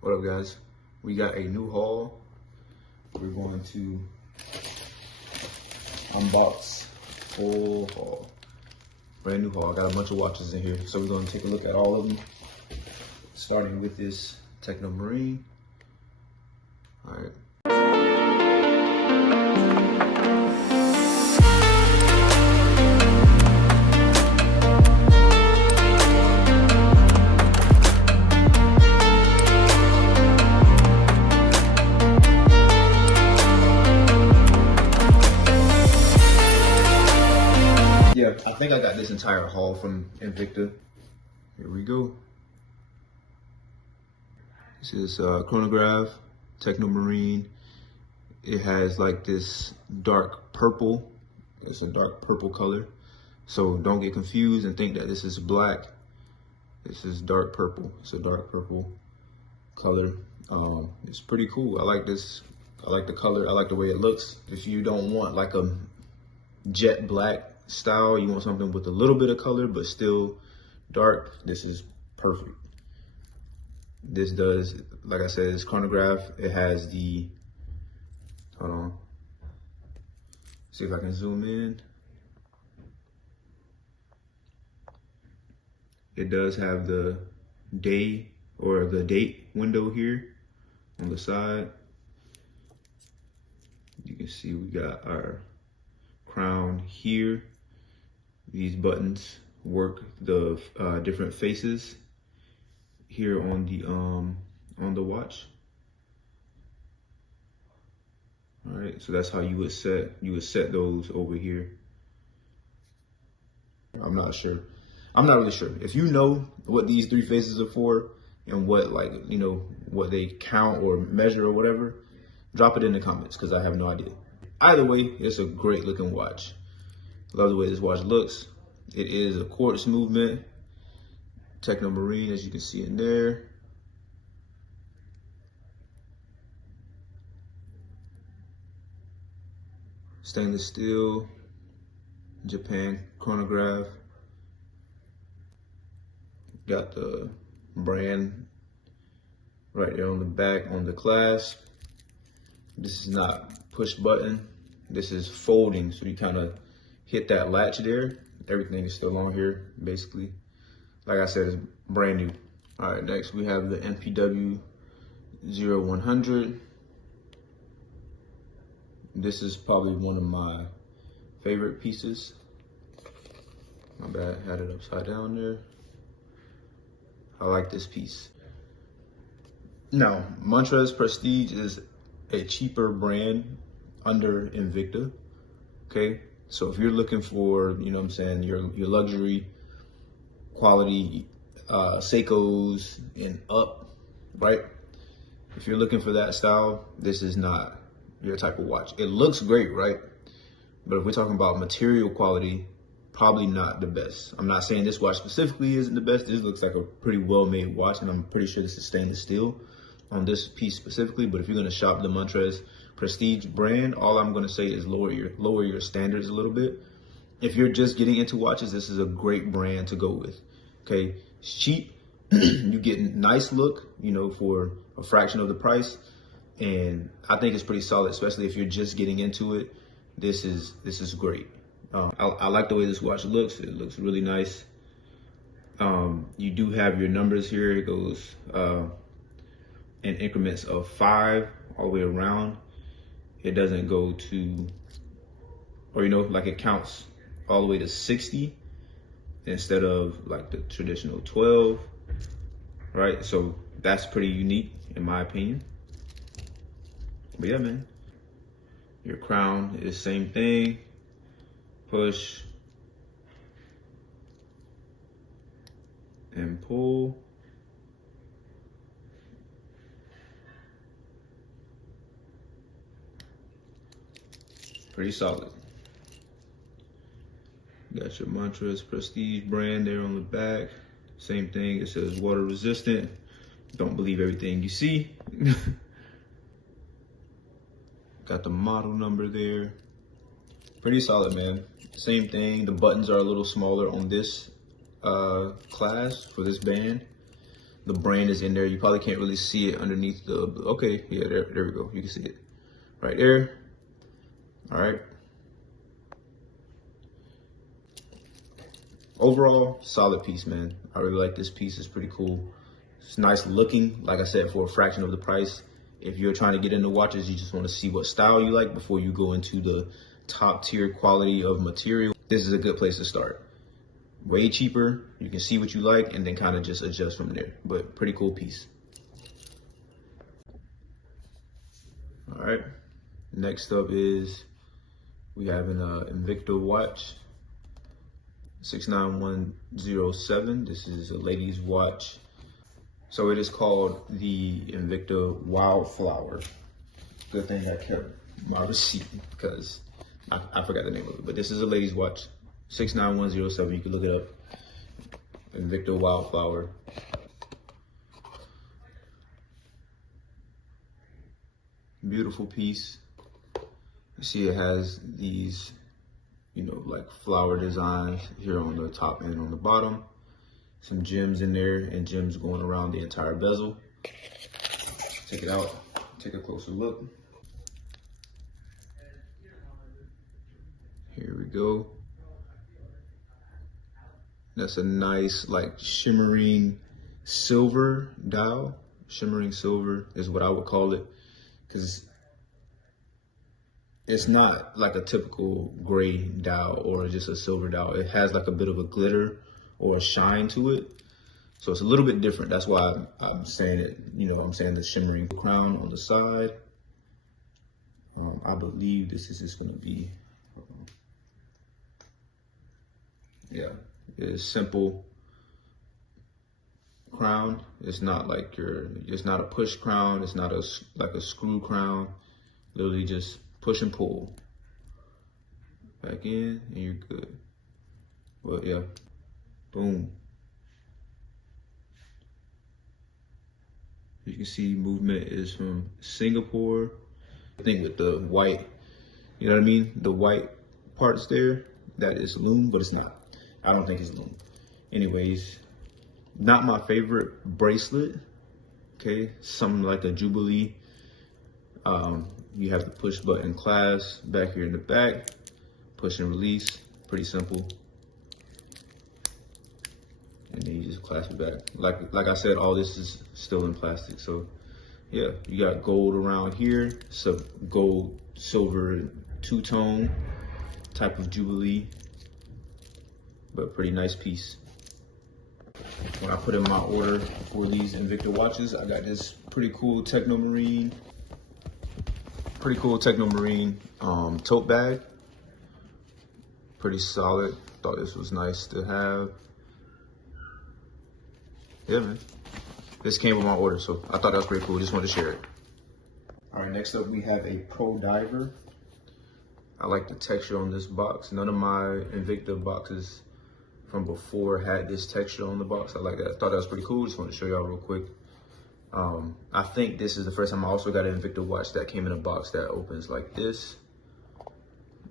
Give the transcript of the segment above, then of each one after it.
What up, guys? We got a new haul. We're going to unbox full haul. Brand new haul. I got a bunch of watches in here, so we're going to take a look at all of them. Starting with this Techno Marine. All right. Yeah, I think I got this entire haul from Invicta. Here we go. This is chronograph, Techno Marine. It has like this dark purple. It's a dark purple color. So don't get confused and think that this is black. This is dark purple. It's a dark purple color. It's pretty cool. I like this. I like the color. I like the way it looks. If you don't want like a jet black style, you want something with a little bit of color but still dark, this is perfect. This does, like I said, it's chronograph. It has the, hold on, see if I can zoom in. It does have the day or the date window here on the side. You can see we got our crown here. These buttons work the different faces here on the watch. All right, so that's how you would set those over here. I'm not really sure. If you know what these three faces are for and what, like, you know, what they count or measure or whatever, drop it in the comments because I have no idea. Either way, it's a great looking watch. Love the way this watch looks. It is a quartz movement, Techno Marine, as you can see in there. Stainless steel, Japan chronograph. Got the brand right there on the back on the clasp. This is not push button. This is folding, so you kind of hit that latch there. Everything is still on here, basically. Like I said, it's brand new. All right, next we have the NPW 0100. This is probably one of my favorite pieces. My bad, had it upside down there. I like this piece. Now, Montrez Prestige is a cheaper brand under Invicta, okay? So if you're looking for, you know what I'm saying, your luxury quality Seikos and up, right? If you're looking for that style, this is not your type of watch. It looks great, right? But if we're talking about material quality, probably not the best. I'm not saying this watch specifically isn't the best. This looks like a pretty well-made watch, and I'm pretty sure this is stainless steel on this piece specifically. But if you're gonna shop the Montrez Prestige brand, all I'm gonna say is lower your standards a little bit. If you're just getting into watches, this is a great brand to go with. Okay, it's cheap. You get nice look, you know, for a fraction of the price, and I think it's pretty solid, especially if you're just getting into it. This is great. I like the way this watch looks. It looks really nice. You do have your numbers here. It goes in increments of 5 all the way around. It doesn't go to, or, you know, like it counts all the way to 60 instead of like the traditional 12, right? So that's pretty unique in my opinion. But yeah, man, your crown is same thing. Push and pull. Pretty solid. Got your Montrez Prestige brand there on the back. Same thing, it says water resistant. Don't believe everything you see. Got the model number there. Pretty solid, man. Same thing, the buttons are a little smaller on this class for this band. the brand is in there. You probably can't really see it underneath the, okay, yeah, there we go. You can see it right there. All right. Overall, solid piece, man. I really like this piece. It's pretty cool. It's nice looking, like I said, for a fraction of the price. If you're trying to get into watches, you just want to see what style you like before you go into the top tier quality of material. This is a good place to start. Way cheaper, you can see what you like and then kind of just adjust from there. But pretty cool piece. All right, next up is we have an Invicta watch, 69107. This is a lady's watch. So it is called the Invicta Wildflower. Good thing I kept my receipt because I forgot the name of it. But this is a lady's watch, 69107. You can look it up. Invicta Wildflower. Beautiful piece. You see it has these, you know, like flower designs here on the top and on the bottom. Some gems in there and gems going around the entire bezel. Take it out, take a closer look. Here we go. That's a nice, like, shimmering silver dial. Shimmering silver is what I would call it, because it's not like a typical gray dial or just a silver dial. It has like a bit of a glitter or a shine to it. So it's a little bit different. That's why I'm saying it, you know, I'm saying the shimmering crown on the side. I believe this is just gonna be, yeah, it's simple crown. It's not like it's not a push crown. It's not like a screw crown. Literally just push and pull. Back in and you're good. But yeah, boom. You can see movement is from Singapore. I think with the white, you know what I mean? The white parts there, that is loom, but it's not. I don't think it's loom. Anyways, not my favorite bracelet. Okay, something like a Jubilee. You have the push button clasp back here in the back, push and release, pretty simple. And then you just clasp it back. Like I said, all this is still in plastic. So yeah, you got gold around here, so gold, silver, two-tone type of Jubilee, but pretty nice piece. When I put in my order for these Invicta watches, I got this pretty cool Techno Marine tote bag. Pretty solid. Thought this was nice to have. Yeah, man. This came with my order, so I thought that was pretty cool. Just wanted to share it. All right, next up we have a Pro Diver. I like the texture on this box. None of my Invicta boxes from before had this texture on the box. I like that. I thought that was pretty cool. Just wanted to show y'all real quick. I think this is the first time I also got an Invicta watch that came in a box that opens like this.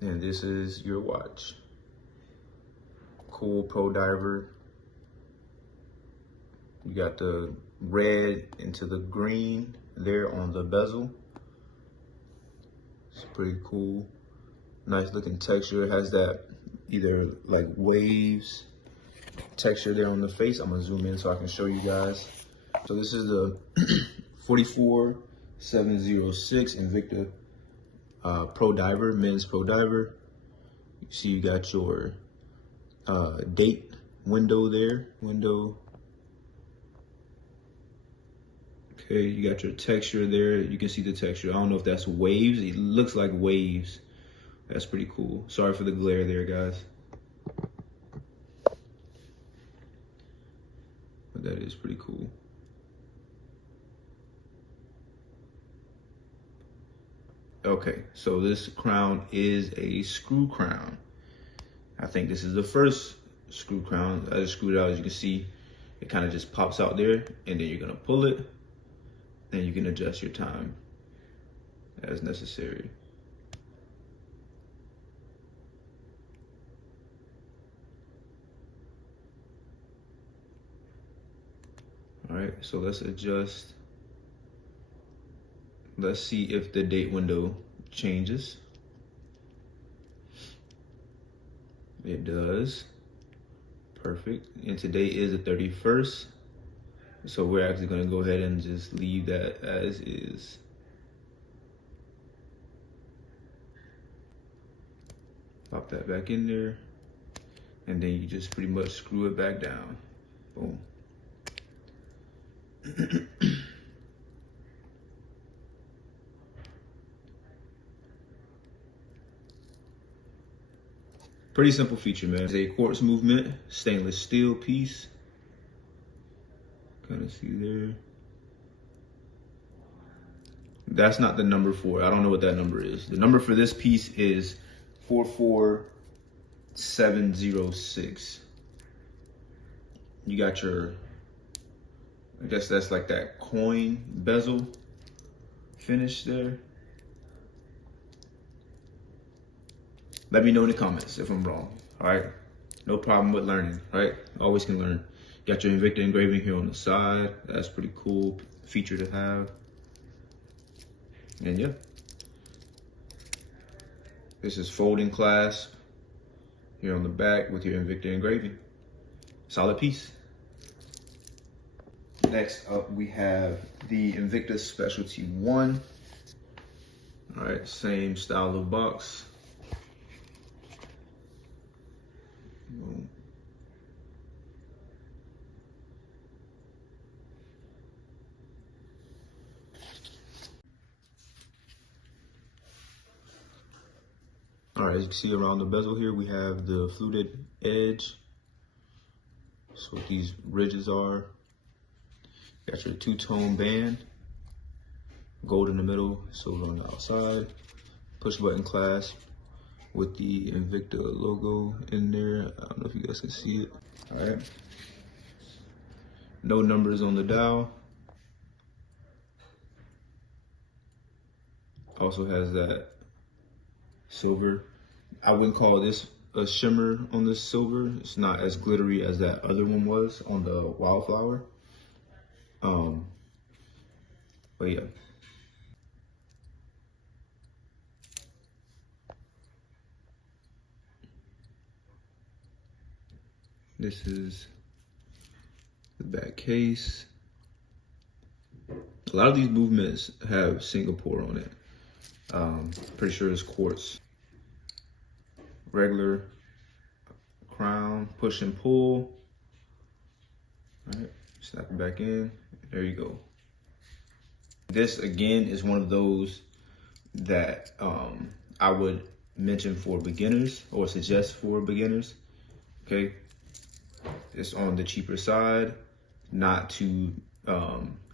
And this is your watch. Cool Pro Diver. You got the red into the green there on the bezel. It's pretty cool. Nice looking texture. It has that either like waves texture there on the face. I'm gonna zoom in so I can show you guys. So this is the 44706 Invicta Pro Diver, men's Pro Diver. You see you got your date window there, Okay, you got your texture there. You can see the texture. I don't know if that's waves. It looks like waves. That's pretty cool. Sorry for the glare there, guys. But that is pretty cool. Okay, so this crown is a screw crown. I think this is the first screw crown. I just screwed it out. As you can see, it kind of just pops out there, and then you're gonna pull it, and you can adjust your time as necessary. All right, so let's adjust. Let's see if the date window changes. It does. Perfect. And today is the 31st. So we're actually going to go ahead and just leave that as is. Pop that back in there. And then you just pretty much screw it back down. Boom. Pretty simple feature, man. It's a quartz movement, stainless steel piece. Kind of see there. That's not the number for it. I don't know what that number is. The number for this piece is 44706. You got your, I guess that's like that coin bezel finish there. Let me know in the comments if I'm wrong, all right? No problem with learning, right? Always can learn. Got your Invicta engraving here on the side. That's pretty cool feature to have. And yeah. This is folding clasp here on the back with your Invicta engraving. Solid piece. Next up, we have the Invicta Specialty 1. All right, same style of box. Boom. All right, as you can see around the bezel here, we have the fluted edge. So what these ridges are. Got your two-tone band, gold in the middle, silver on the outside. Push button clasp with the Invicta logo in there. I don't know if you guys can see it. All right. No numbers on the dial. Also has that silver. I wouldn't call this a shimmer on this silver. It's not as glittery as that other one was on the wildflower. But yeah. This is the back case. A lot of these movements have Singapore on it. Pretty sure it's quartz. Regular crown, push and pull. All right, snap it back in. There you go. This again is one of those that I would mention for beginners or suggest for beginners. Okay, it's on the cheaper side, not too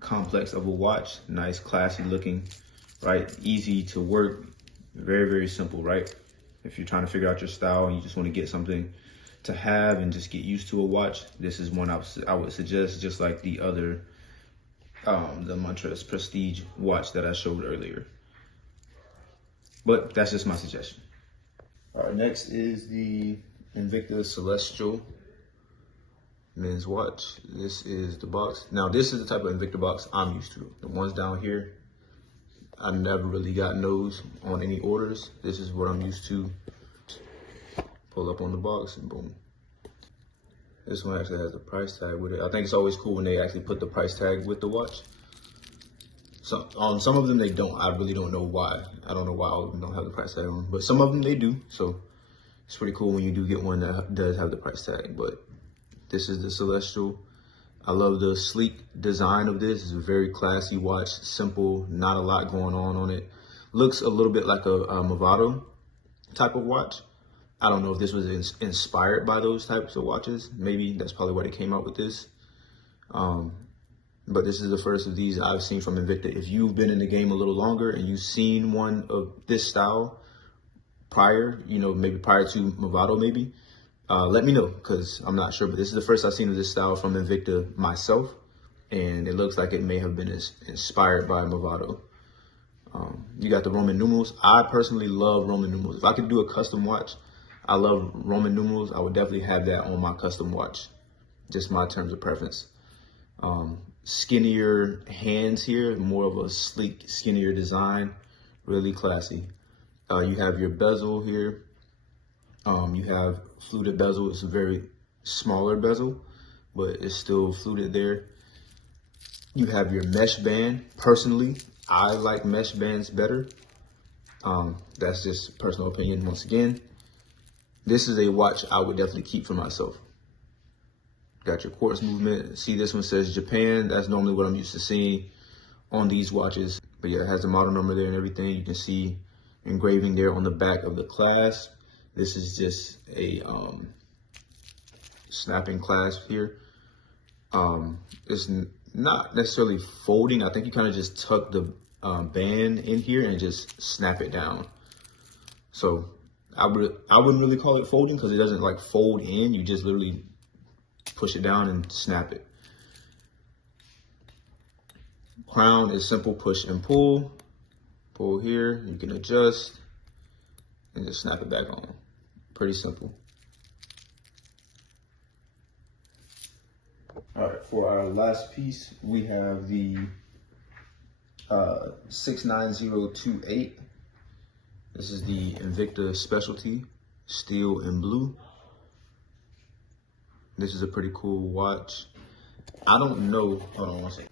complex of a watch. Nice, classy looking, right? Easy to work, very, very simple, right? If you're trying to figure out your style and you just want to get something to have and just get used to a watch, this is one I would suggest, just like the other, the Montres Prestige watch that I showed earlier. But that's just my suggestion. All right, next is the Invicta Celestial men's watch. This is the box. Now, this is the type of Invicta box I'm used to. The ones down here, I never really got those on any orders. This is what I'm used to. Pull up on the box and boom. This one actually has a price tag with it. I think it's always cool when they actually put the price tag with the watch. So on some of them they don't. I really don't know why. I don't know why all of them don't have the price tag on, but some of them they do. So it's pretty cool when you do get one that does have the price tag. But this is the Celestial. I love the sleek design of this. It's a very classy watch, simple, not a lot going on it. Looks a little bit like a Movado type of watch. I don't know if this was inspired by those types of watches. Maybe that's probably why they came out with this. But this is the first of these I've seen from Invicta. If you've been in the game a little longer and you've seen one of this style prior, you know, maybe prior to Movado maybe, let me know, because I'm not sure. But this is the first I've seen of this style from Invicta myself. And it looks like it may have been inspired by Movado. You got the Roman numerals. I personally love Roman numerals. If I could do a custom watch, I love Roman numerals. I would definitely have that on my custom watch. Just my terms of preference. skinnier hands here, more of a sleek, skinnier design, really classy. You have your bezel here. You have fluted bezel. It's a very smaller bezel, but it's still fluted there. You have your mesh band. Personally, I like mesh bands better. That's just personal opinion once again. This is a watch I would definitely keep for myself. Got your quartz movement. See, this one says Japan. That's normally what I'm used to seeing on these watches. But yeah, it has the model number there and everything. You can see engraving there on the back of the clasp. This is just a snapping clasp here. It's not necessarily folding. I think you kind of just tuck the band in here and just snap it down. So I wouldn't really call it folding because it doesn't like fold in. You just literally push it down and snap it. Crown is simple push and pull. Pull here, you can adjust and just snap it back on. Pretty simple. All right, for our last piece, we have the 69028. This is the Invicta Specialty, steel and blue. This is a pretty cool watch. I don't know, hold on one second.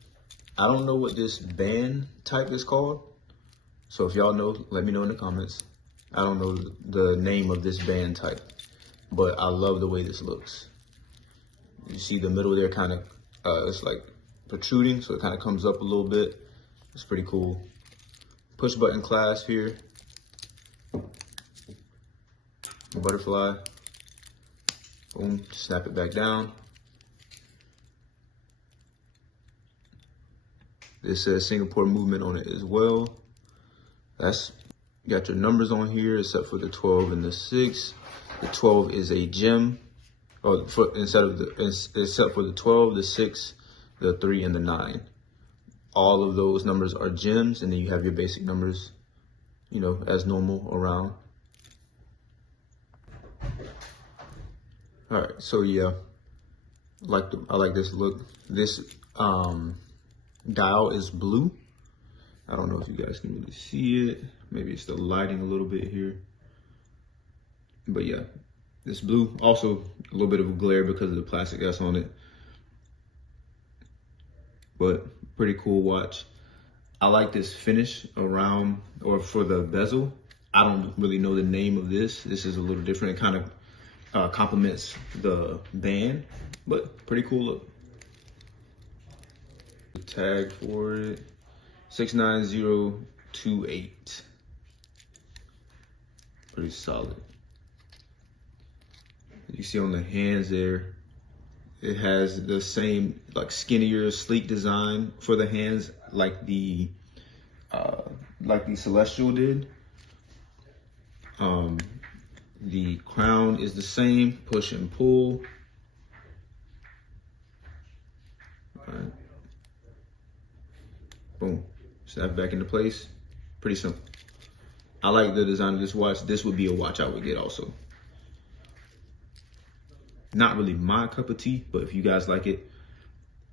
I don't know what this band type is called. So if y'all know, let me know in the comments. I don't know the name of this band type, but I love the way this looks. You see the middle there kind of, it's like protruding, so it kind of comes up a little bit. It's pretty cool. Push button clasp here. Butterfly. Boom, snap it back down. This says Singapore movement on it as well. That's, you got your numbers on here except for the 12 and the 6. The 12 is a gem. Or except for the 12, the 6, the 3, and the 9. All of those numbers are gems, and then you have your basic numbers, you know, as normal around. All right, so yeah, I like this look. This dial is blue. I don't know if you guys can really see it. Maybe it's the lighting a little bit here. But yeah, this blue, also a little bit of a glare because of the plastic that's on it. But pretty cool watch. I like this finish around, or for the bezel. I don't really know the name of this. This is a little different. It kind of complements the band, but pretty cool look. The tag for it, 69028. Pretty solid. You see on the hands there, it has the same like skinnier, sleek design for the hands, like the Celestial did. The crown is the same, push and pull. All right. Boom, snap back into place. Pretty simple. I like the design of this watch. This would be a watch I would get also. Not really my cup of tea, but if you guys like it,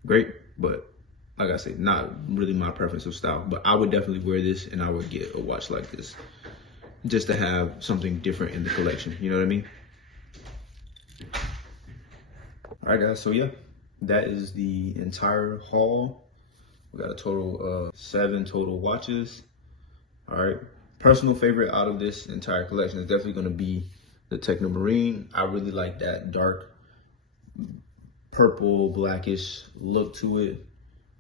great. But like I said, not really my preference of style, but I would definitely wear this and I would get a watch like this just to have something different in the collection. You know what I mean? All right, guys. So yeah, that is the entire haul. We got a total of 7 total watches. All right. Personal favorite out of this entire collection is definitely going to be the Techno Marine. I really like that dark purple, blackish look to it.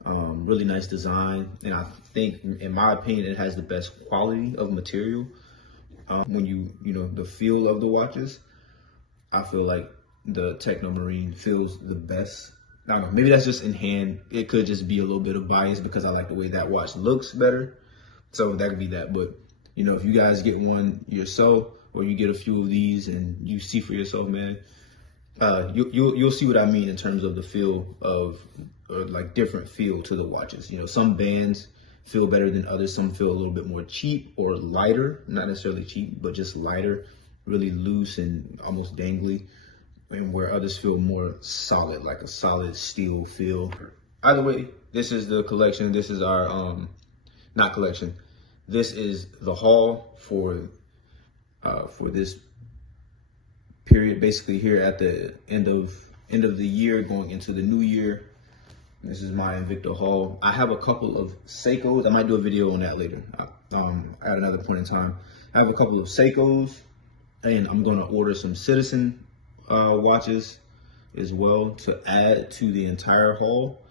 Really nice design. And I think, in my opinion, it has the best quality of material. When you know, the feel of the watches, I feel like the Techno Marine feels the best. I don't know, maybe that's just in hand. It could just be a little bit of bias because I like the way that watch looks better. So that could be that. But, you know, if you guys get one yourself or you get a few of these and you see for yourself, man, you'll see what I mean in terms of the feel of, or like different feel to the watches. You know, some bands feel better than others. Some feel a little bit more cheap or lighter, not necessarily cheap, but just lighter, really loose and almost dangly. And where others feel more solid, like a solid steel feel. Either way, this is the collection. This is our not collection. This is the haul for this period, basically here at the end of the year, going into the new year. This is my Invicta haul. I have a couple of Seikos. I might do a video on that later at another point in time. I have a couple of Seikos, and I'm gonna order some Citizen watches as well to add to the entire haul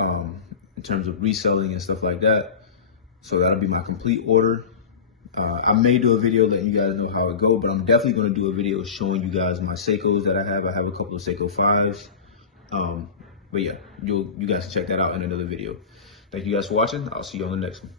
in terms of reselling and stuff like that. So that'll be my complete order. I may do a video letting you guys know how it goes, but I'm definitely going to do a video showing you guys my Seikos that I have. I have a couple of Seiko 5s. But yeah, you guys can check that out in another video. Thank you guys for watching. I'll see you on the next one.